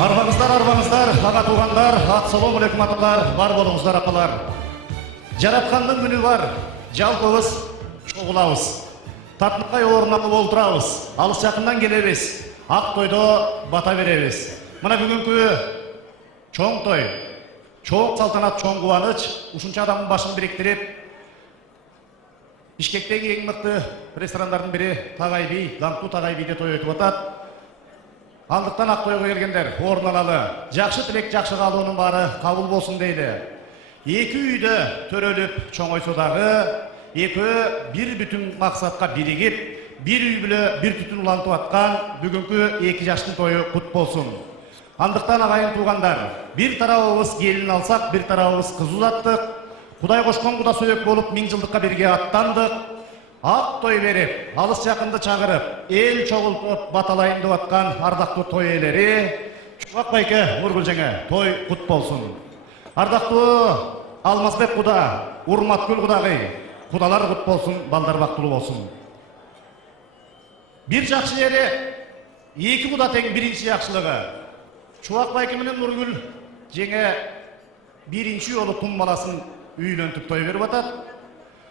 Арбаңыздар, аға туғандар, ассалому алейкум аталар, бар болыңыздар апалар. Жаратқанның күні бар, жалпыбыз шоғылауыз. Татынқай орнамы олтырауыз, алыс жақындан келебіз, ақ тойды бата беребіз. Мына бүгінгі чоң той, чоң салтанат, чоң қуаныш, ушунча адамның башын біріктіріп, Бишкектегі ең мықты ресторандардың бірі Тағай би, Даңқу Тағай биде той өтіп атат. Андықтан ақ тойға келгендер, орын алалы. Жақшы тілек, жақшы қалуының бары қабыл болсын дейді. Екі үйді төрөліп чоңойсудағы, екі бір бүтін мақсатқа бірігіп, бір үй білі бір түтін ұлантып атқан бүгінгі екі жаштың тойы құт болсын. Андықтан ағайын туғандар, бір тарауымыз келін алсақ, бір тарауымыз қыз ұзаттық. Құдай қошқан құда сөйек болып, мың жылдыққа бірге аттандық. Ақ той беріп, алыс жақынды чағырып, ел чоғылтып баталайынды атқан ардақты той елері, Чуғақ байке Нұргүл жаңа той құт болсын. Ардақты Алмасбек құда, Урматкүл құдағи, құдалар құт болсын, балдар бақтылы болсын. Бір жақшы ері, екі құда тең бірінші жақшылығы. Чуғақ байке менен Нұргүл жаңа бірінші олы тұм баласын үйлентіп той беріп атат.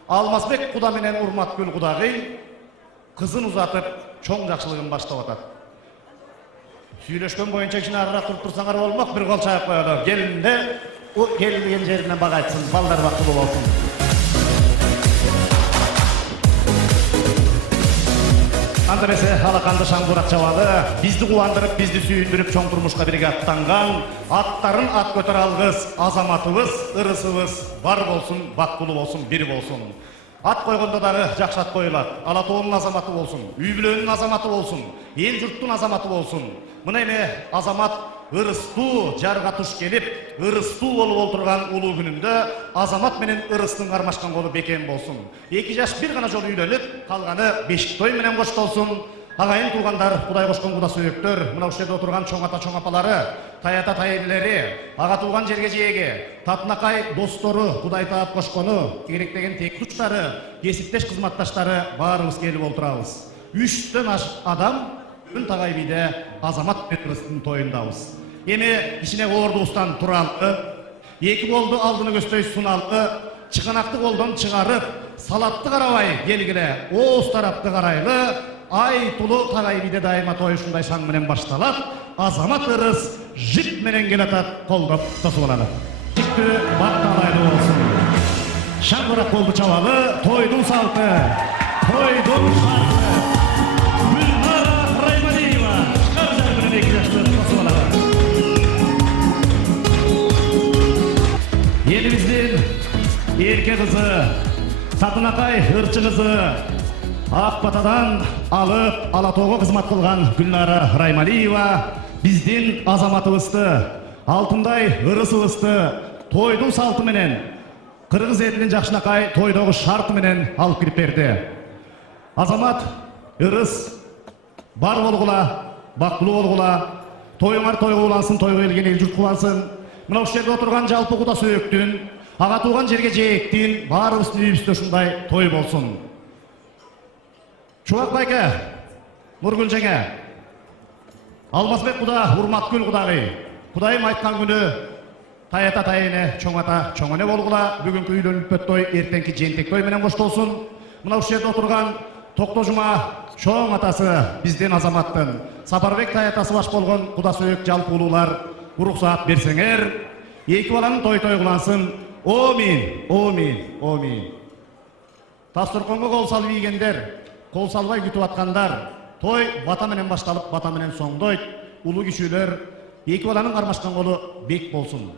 Алмасбек құда менен Урматкүл құдағи қызын ұзатып, чоң жақшылығын баштап атат. Сөйлешкен бойынша ішін ағырақ тұрып тұрсаңар болмақ, бір қол шайып қояды. Келінде, о келген жерінен баға айтсын, балдар бақтылы болсын. Андыресе алақанды шаңғырат жауады, бізді қуандырып, бізді сүйіндіріп, чоң тұрмышқа бірге аттанған, аттарын ат көтер алғыз, азаматыбыз, ырысыбыз бар болсын, баққылы болсын, бір болсын. Ат қойғанда дағы жақшы ат қойылады, Алатауының азаматы болсын, үй бүлөнің азаматы болсын, ел жұрттың азаматы болсын. Мына еме азамат ырысту жарға тұш келіп, ырысту болып отырған ұлы күнінде азамат менен ырыстың армашқан қолы бекен болсын. Екі жаш бір ғана жол үйленіп, қалғаны бешік той менен қоштолсын. Ағайын туғандар, Құдай қошқан құда сөйектер, мына жерде отырған чоң ата чоң апалары, тайата тайелері, аға туған жерге жеге, татынақай досторы, Құдай таап қошқаны, керектеген тек тұштары, кесіптеш қызматташтары барымыз келіп отырауыз. Үштен адам Күн Тағай биде азамат петрістің тойындауыз. Еме ішіне ордуыстан тұралды, екі болды алдыны көстой сұналды, чықанақты қолдан шығарып, салатты қаравай келгілі, оз тарапты қарайлы, ай тұлы Тағай биде дайыма той ұшындай шаң менен башталады, азамат ырыс жіп менен келатат қолдап тасып алады. Жікті бақталайды болсын. Шаңғырақ қолды чавалы, тойдың салты, тойдың шарты. Елімізден ерке қызы, Сатынақай ұрчы қызы, Ақбатадан алып, Алатауға қызмат қылған Гүлнара Раймалиева бізден азаматыбызды, алтындай ырысыбызды тойдың салты менен, қырғыз елінен Жақшынақай тойдағы шарты менен алып кіріп берді. Азамат ырыс бар болғыла, бақылы болғыла, тойыңар тойға олансын, тойға елген ел жұрт қылансын. Мынау жерде отырған жалпы құда сөйектін, аға туған жерге жейіктін, барымыздың үйімізді ұшындай той болсын. Чуғақ байке, Нұргүл жаңа, Алмасбек құда, Урматкүл құдағи, құдайым айтқан күні, тайата тайыне, чоңата, чоңыне болғыла, бүгінгі үйленіп бөт той, ертеңкі жентек той менен қоштолсын. Мынау жерде отырған Тоқты Жұма, чоң атасы бізден азаматтың, Сапарбек таятасы баш болған құда сөйек жалпы ұлылар, Ұрықсат берсеңер, екі баланың той-той қылансын. Омин, омин, омин. Тастырқонға қол салып егендер, қол салбай күтіп атқандар, той бата менен башталып, бата менен соңдойд. Ұлы кішілер, екі баланың армашқан қолы бек болсын.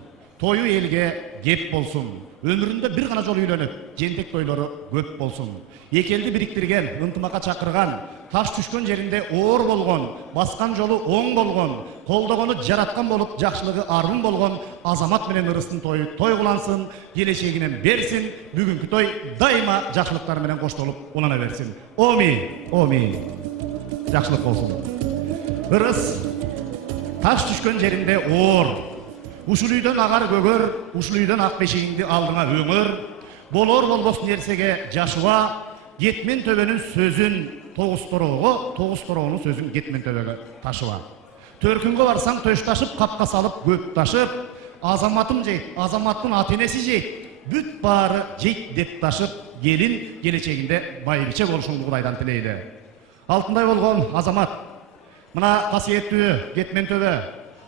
Тойы елге кеп болсын. Өмірінде бір ғана жол үйленіп, жентек тойлары көп болсын. Екі елді біріктірген, ынтымаққа шақырған, таш түшкен жерінде ор болған, басқан жолы оң болған, қолдағаны жаратқан болып, жақшылығы арым болған азамат менен ырыстың тойы той қылансын, келешегінен берсін, бүгінгі той дайма жақшылықтар менен қоштолып олана берсін. Омин, омин. Жақшылық болсын. Ырыс таш түшкен жерінде ор. Ушул үйден ағар көгөр, ушул үйден ақ бешегіңді алдыңа өңір, болор болбос нерсеге жашуа, кетмен төбенің сөзін тоғыз торауының сөзін кетмен төбеге ташуа. Төркүнгө барсаң төшташып, капка салып, көп ташып, азаматым жейт, азаматтын ата-энеси жейт, бүт баары жейт деп ташып, келин келечегинде байбиче болушуңду Кудайдан тилейли. Алтындай болгон азамат, мына касиеттүү Кетмен төбө,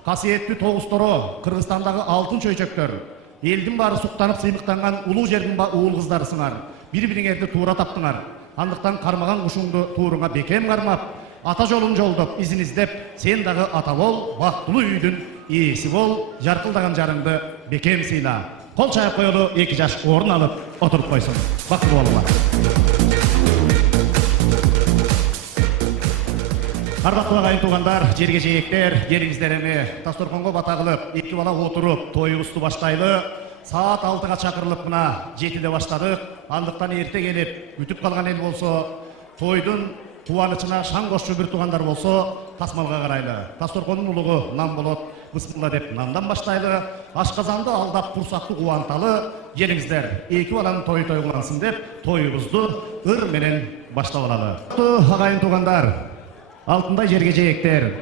касиеттүү Тогуз-Торо, Кыргызстандагы алтын чөйчөктөр, элдин баары суктанып сыймыктанган улуу жердин уул кыздарысыңар, бири-бириңерди туура таптыңар. Андыктан кармаган кушуңду тууруңа бекем кармап, ата жолун жолдоп, изин издеп, сен дагы ата бол, бактылуу үйдүн ээси бол, жаркылдаган жарыңды бекем сыйла. Кол чайып коелу, 2 жаш орун алып отуруп койсун. Бактылуу болуңар. Ардактуу агайын туугандар, жерге жээктер, келиңиздер эми дасторконго бата кылып, 2 бала отуруп, тоюбузду баштайлы. Саат 6-га чакырылып мына 7-де баштадык. Андыктан эрте келип, күтүп калган эл болсо, тойдун кубанычына шаң кошчу бир туугандар болсо, тасмалга карайлы. Дасторкондун улугу нан болот. Бысмылла деп нандан баштайлы. Ашказанды алдап курсакты кубанталы. Келиңиздер, 2 баланын тою тойлансын деп, тоюбузду ыр менен баштап алалы. Агайын туугандар, алтындай жерге жээктер,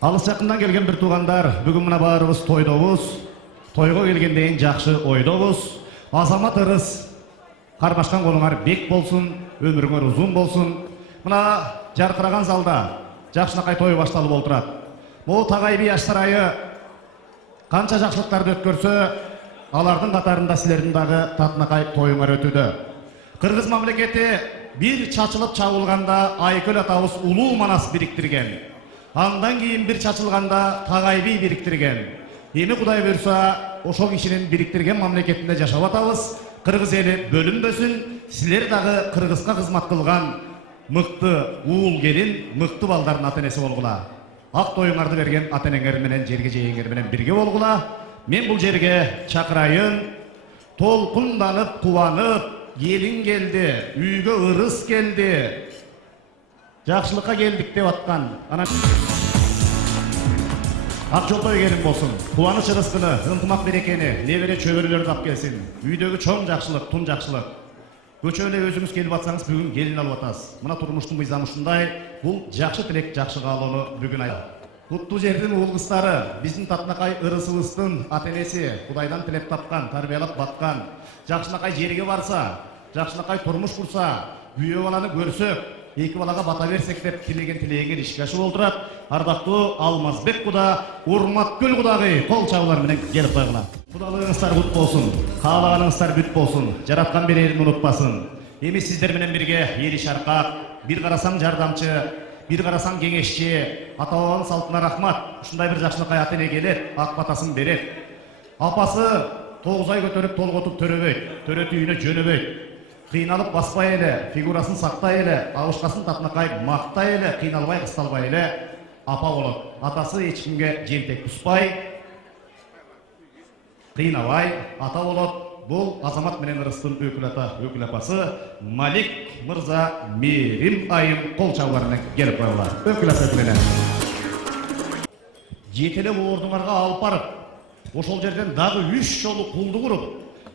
алыс жакындан келген бир туугандар, бүгүн мына баарыбыз тойдобуз. Тойго келгендейин жакшы ойдобуз. Азамат ырыс, кармашкан колуңар бек болсун, өмүрүңөр узун болсун. Мына жаркыраган залда жакшынакай той башталып олтурат. Могу Тагайби Аш сарайы канча жакшылыктарды өткөрсө, алардын катарында силердин дагы татынакай тоюңар өтүүдө. Кыргыз мамлекети бир чачылып чабылганда Айкөл атабыз улуу манас бириктирген. Андан кийин бир чачылганда Тагайби бириктирген. Эми Кудай буйрса, ошол кишинин бириктирген мамлекетинде жашап атабыз. Кыргыз эли бөлүнбөсүн, силер дагы Кыргызга кызмат кылган мыкты уул келин, мыкты балдардын ата-энеси болгула. Ак тоюңарды берген ата-энеңер менен, жерге жээңер менен бирге болгула. Мен бул жерге чакырайын, толкунданып, кубанып, келин келди, үйгө ырыс келди, жакшылыкка келдик деп аткан. Ак жолтой келин болсун, кубаныч ырыскыны, ынтымак берекени, небере чөбөрөлөрдү алып келсин. Үйдөгү чоң жакшылык, тун жакшылык. Көчөлө өзүңүз келип атсаңыз, бүгүн келин алып атасыз. Мына турмуштун мыйзамы ушундай, бул жакшы тилек, жакшы каалоону бүгүн айла. Куттуу жердин уул кыздары, биздин татынакай ырысыбыздын ата-энеси, Кудайдан тилеп тапкан, тарбиялап баккан. Жакшынакай жерге барса, жакшынакай турмуш курса, күйөө баланы көрсөк, 2 балага бата берсек деп тилеген тилегеңер ишке ашып олтурат. Ардактуу Алмазбек куда, Урматкүл кудагы кол чабуулар менен келип койгула. Кудалыгыңыздар бут болсун, каалаганыңыздар бүт болсун, жараткан берерин унутпасын. Эми сиздер менен бирге эли шаркак, бир карасаң жардамчы, бир карасаң кеңешчи, ата-бабанын салтына рахмат. Ушундай бир жакшынакай ата-эне келет, ак батасын берет. Апасы 9 ай көтөрүп толготуп төрөбөйт, төрөтү үйүнө жөнөбөйт. Кыйналып баспай эле, фигурасын сактай эле, абышкасын татынакай мактай эле, кыйналбай кысталбай эле апа болот. Атасы эч кимге жемтек туспай, кыйнабай ата болот. Бул азамат менен ырыстын өкүл ата, өкүл апасы Малик мырза Мерим айым кол чабуулар менен келип койгула. Өкүл ата менен. Жетелеп ордуңарга алып барып, ошол жерден дагы 3 жолу кулду куруп,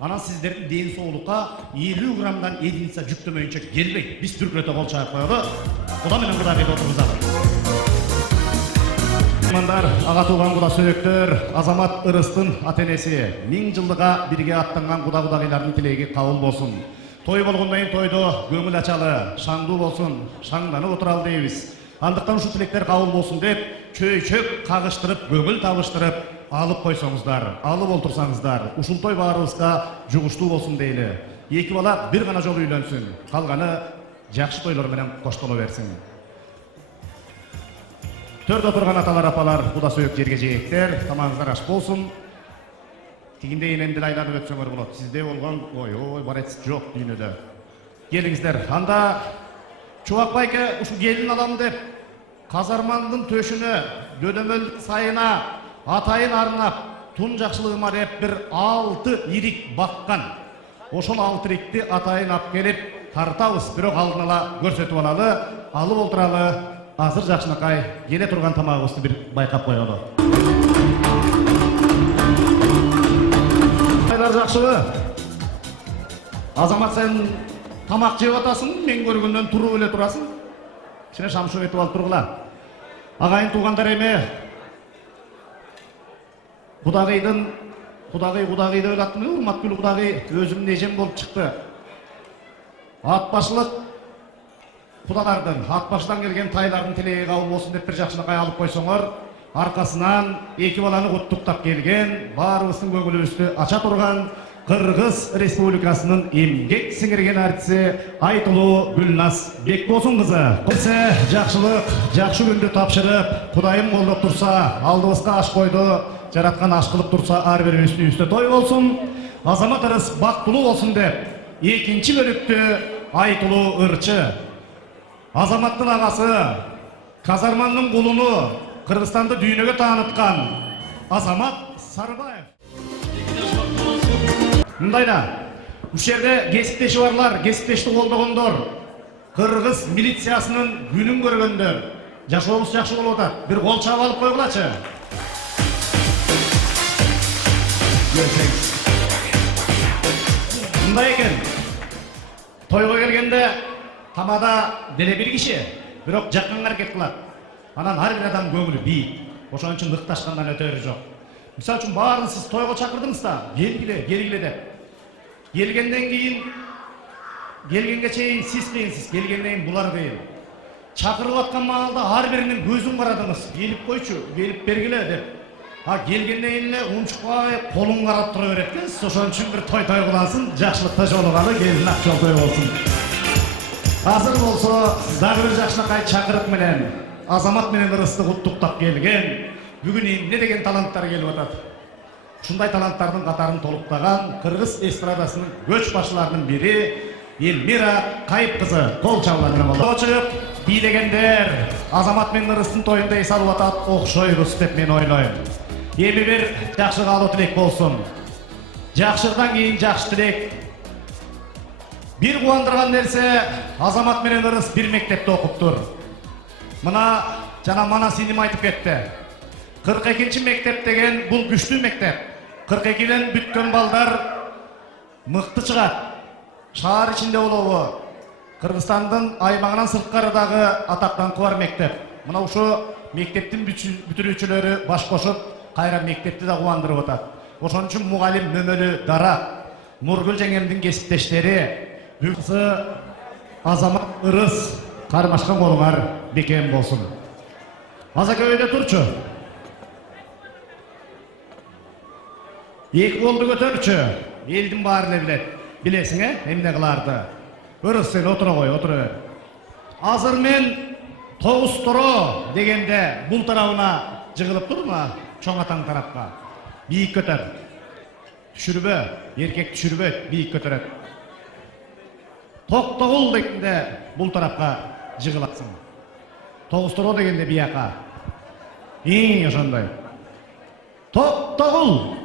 анан сиздердин ден соолукка 50 граммдан единица жүктөмөйүнчө келбейт. Биз түркүлөтө кол чаап коелу. Куда менен Кудай отургузалы. Ага тууган куда сөөктөр, азамат ырыстын ата-энеси, 1000 жылдыга бирге аттанган куда-кудагыйлардын тилеги кабыл болсун. Той болгондон кийин тойдо көңүл ачалы, шаңдуу болсун, шаңданып отуралы дейбиз. Андыктан ушул тилектер кабыл болсун деп, чөйчөк кагыштырып, көңүл табыштырып алып койсоңуздар, алып олтурсаңыздар, ушул той баарыбызга жугуштуу болсун дейли. 2 бала бир гана жолу үйлөнсүн, калганы жакшы тойлор менен коштоло берсин. Төрдө отурган аталар, апалар, куда сөөк жерге жээктер, тамагыңыздар аш болсун. Тигиндей энемден айланып өтсөңөр болот. Сизде болгон ой барец жок дүйнөдө. Келиңиздер. Анда Чубак байке ушу келин алам деп казармандын төшүнө, дөдөмөл сайына атайын арнап, тун жакшылыгыма деп бир 6 ирик баккан. Ошол 6 ирикти атайын ап келип тартабыз, бирок алдын ала көрсөтүп алалы, алып олтуралы. Азыр жакшынакай келе турган тамагыбызды бир байкап коелу. Айлар жакшыбы? Азамат, сен тамак жеп атасың, мен көргөндөн туруп эле турасың. Кичине шамшоо этип алып тургула. Агайын туугандар эми Кудагый деп аттым, урматтуу Кудагый өзүмдүн эжем болуп чыкты. Ат башылык кудалардын, ат башынан келген тайлардын тилеги кабыл болсун деп бир жакшынакай алып койсоңор, аркасынан эки баланы куттуктап келген, баарыбыздын көңүлүбүздү ача турган Кыргыз Республикасынын эмгек сиңирген артиси Айтылуу Гүлназ Бекбосун кызы. Бизе жакшылык, жакшы күндү тапшырып, Кудайым колдоп турса, алдыбызга аш койду, жараткан аш кылып турса, ар бирибиздин үстү той болсун, азамат ырыс бактылуу болсун деп, экинчи бөлүктү Айтылуу ырчы, азаматтын агасы, казармандын кулуну, Кыргызстанды дүйнөгө тааныткан Азамат Сарыбаев. Мындайда, ушул жерде кесиптеши барлар, кесиптешти колдогондор, Кыргыз милициясынын күнүн көргөндөр, жашообуз жакшы болуп атат. Бир кол чаап алып койгулачы. Мындай экен. Тойго келгенде тамада деле бир киши, бирок жакынга аракет кылат. Анан ар бир адам көңүлү бийик. Ошон үчүн ыкташкандан өтөрү жок. Мисалы үчүн баарын сиз тойго чакырдыңыз да, келгиле деп. Келгенге чейин сиз кыйынсыз, келгенден кийин булар кыйын. Чакырып аткан маалда ар биринин көзүн карадыңыз, келип койчу, келип бергиле деп. А келгенден кийин эле унчукпай колун карап тура берет экенсиз. Ошон үчүн бир той кыласың, жакшылыкта жолугалы, келин ак жол той болсун. Азыр болсо дагы бир жакшынакай чакырык менен Азамат менен ырысты куттуктап келген, бүгүн эмне деген таланттар келип атат. Ушундай таланттардын катарын толуктаган Кыргыз эстрадасынын көч башчыларынын бири Элмира Кайып кызы кол чабуулар менен болду. Бийлегендер Азамат менен ырыстын тоюнда эс алып атат, окшойбуз деп мен ойлойм. Эми бир жакшы каалоо тилек болсун. Жакшыдан кийин жакшы тилек. Бир кубандырган нерсе, Азамат менен ырыс бир мектепте окуптур. Мына жана мана синим айтып кетти. 42-ci мектеп деген бул күчтүү мектеп. 42ден бүткөн балдар мыкты чыгат. Шаар ичинде болобу, Кыргызстандын аймагынан сырткарыдагы атактанкы бар мектеп. Мына ушул мектептин бүтүрүүчүлөрү баш кошуп, кайра мектепти да кубандырып атат. Ошон үчүн мугалим Мөмөлү Дара, Нургүл жеңемдин кесиптештери, бүгүнкү Азамат ырыс кармашкан колуңар бекем болсун. Аза көйдө турчу. Эки колду көтөрчү. Элдин баары эле билет. Билесиң, эмне кыларды? Ырыс сен отура кой, отура бер. Азыр мен Тогусторо дегенде бул тарабына жыгылып турма, чоң атаң тарапка. Бийик көтөр. Түшүрбө, эркек түшүрбөйт, бийик көтөрөт. Токтогул дегенде бул тарапка жыгыласың. Тогусторо дегенде бияка. Ошондой. Токтогул.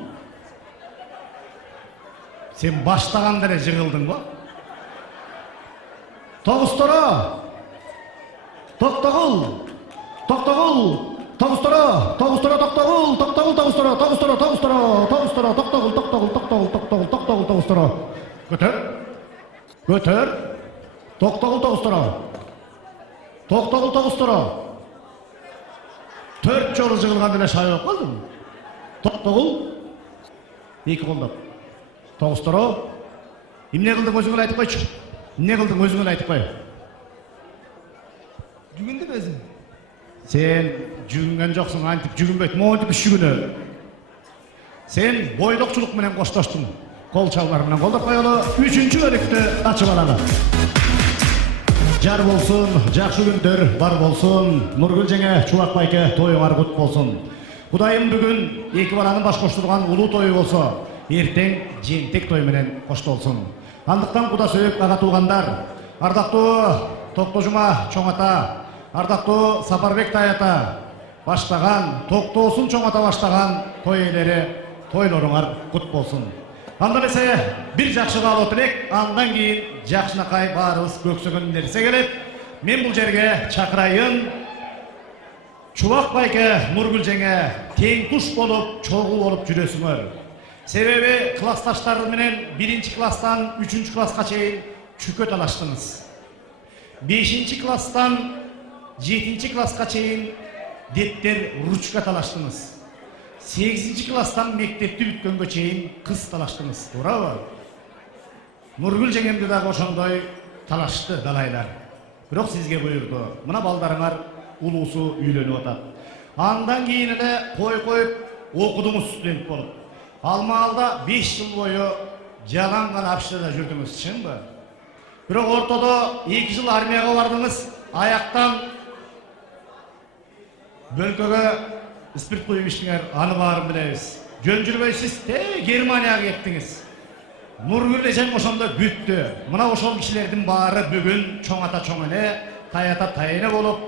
Сен баштаганда эле жыгылдың ба? Тогусторо. Токтогул. Токтогул. Тогусторо. Тогусторо токтогул. Токтогул Тогусторо. Тогусторо Тогусторо. Тогусторо токтогул. Токтогул Токтогул Токтогул Токтогул Тогусторо. Көтөр. Көтөр. Токтогул Тогусторо. Токтогул Тогусторо. 4 жолу жыгылганда эле шай болуп калдым. Токтогул. Эки колдоп. Тогусторо. Эмне кылдың өзүң эле айтып койчу. Эмне кылдың өзүң эле айтып кой. Жүгүндүм өзүм. Сен жүгүнгөн жоксуң, антип жүгүнбөйт, монтип жүгүнө. Сен бойдокчулук менен коштоштуң. Кол чабуулар менен колдоп коелу. 3-чү бөлүктү ачып алалы. Жар болсун, жакшы күндөр бар болсун. Нургүл жеңе, Чубак байке тоюңар кут болсун. Кудайым бүгүн эки баланын баш коштурган улуу тою болсо, эртең жентек той менен коштолсун. Андыктан куда сөөп ага туугандар, ардактуу Токтожума чоң ата, ардактуу Сапарбек Таята баштаган, Токтоосун чоң ата баштаган той ээлери тойлоруңар кут болсун. Анда эмесе бир жакшы каалоо тилек, андан кийин жакшынакай баарыбыз көксөгөн нерсе келет. Мен бул жерге чакырайын. Чубак байке, Нургүл жеңе тең туш болуп, чогуу болуп жүрөсүңөр. Себеби классташтар менен 1-ci класстан 3-cü класска чейин чүкө талаштыңыз. 5-ci класстан 7-ci класска чейин дептер ручка талаштыңыз. 8 класстан мектепти бүткөнгө чейин кыз талаштыңыз, туурабы? Нургүл жеңемди дагы ошондой талашты далайлар. Бирок сизге буйрду. Мына балдарыңар улуусу үйлөнүп атат. Андан кийин эле коюп окудуңуз студент болуп. Алмаалда 5 жыл бою жалаң гана общагда жүрдүңүз, чынбы? Бирок ортодо 2 жыл армияга бардыңыз, аяктан бөлкөгө спирт коюп иштиңер, аны баарын билебиз. Жөн жүрбөйсүз, Германияга кеттиңиз. Нургүл эжем ошондо бүттү. Мына ошол кишилердин баары бүгүн чоң ата чоң эне, таята тайыны болуп,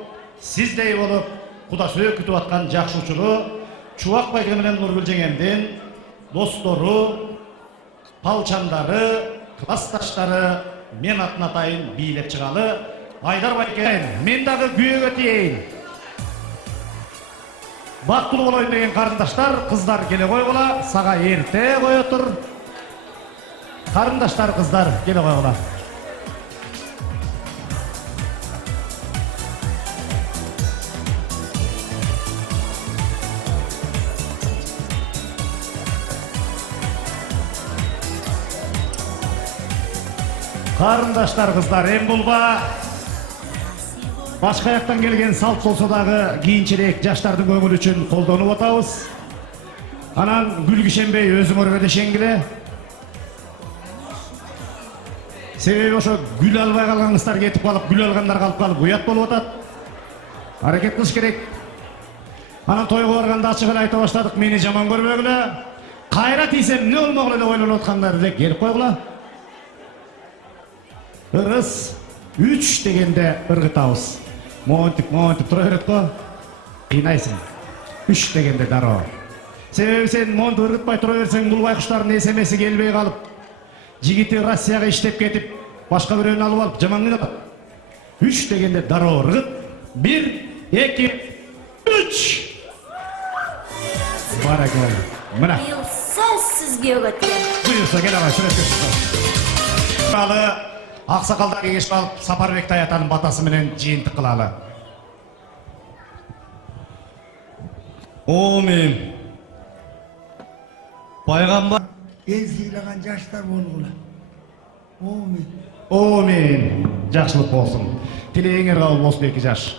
сиздей болуп, Куда сүйө күтүп аткан жакшы учуру, Чубак Байке менен Нургүл жеңемдин достору, палчандары, классташтары мен атын атайын бийлеп чыгалы. Айдар Байке, мен дагы күйөөгө тиейин. Бактылуу болоюн деген карындаштар, кыздар келе койгула, сага эрте кое тур. Карындаштар, кыздар келе койгула. Карындаштар, кыздар, эм булба башка жактан келген салт болсо дагы кийинчерээк жаштардын көңүлү үчүн колдонуп атабыз. Анан гүл кишенбей өзүңөр өдешеңгиле. Себеби ошо гүл албай калгаңыздар кетип калып, гүл алгандар калып калып уят болуп атат. Аракет кылыш керек. Анан тойго барганда ачык эле айта баштадык, мени жаман көрбөгүлө. Кайра тийсем эмне болмогула эле ойлонуп аткандар эле келип койгула. Ырыс 3 дегенде ыргытабыз. Монтип тура берет го. Кыйнайсың. 3 дегенде дароо. Себеби сен монтип ыргытпай тура берсең, бул байкуштардын эсемеси келбей калып, жигити Россияга иштеп кетип, башка бирөөнү алып алып жаман кыйнап. 3 дегенде дароо ыргыт. 1, 2, 3. Баракалла. Мына. Сөз сизге өгөткен. Буюрса кел ала сүрөткө чыкты. Аксакалдар кеңешип алып, Сапарбек Таятанын батасы менен жыйынтык кылалы. Омин. Пайгамбар ел сыйлаган жаштар болгула. Омин. Жакшылык болсун. Тилегиңер кабыл болсун 2 жаш.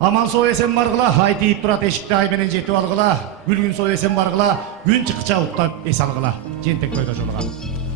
Аман соо эсен баргыла, ай тийип турат эшикте ай менен жетип алгыла. Гүлгүн соо эсен баргыла, күн чыкча уктап эс алгыла. Жыйынтык тойдо жолуган.